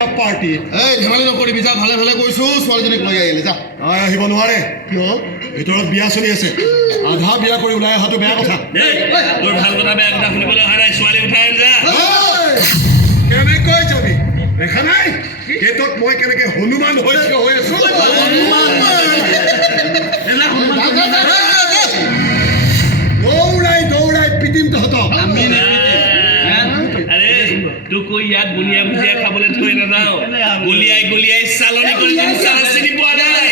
party এই ধেমালি নকৰিবি যা ভালে ভালে কৈছোঁ ছোৱালীজনীক লৈ আহিলে যা আহিব নোৱাৰে কিয় ভিতৰত বিয়া চলি আছে আধা বিয়া কৰি ওলাই অহাটো বেয়া কথা তোৰ ভাল কথা বেয়া কথা শুনিবলৈ অহা নাই ছোৱালী উঠাই আনিলা কেনেকৈ যাবি দেখা নাই গেটত মই কেনেকে হনুমান হৈ থিয় হৈ আছো দৌৰাই দৌৰাই পিটিম তহঁতক তোক ইয়াত বুনিয়া ভুজিয়া খাবলৈ থৈ নাযাওঁ গলিয়াই গলিয়াই চালনি কৰি চিনি পোৱা নাই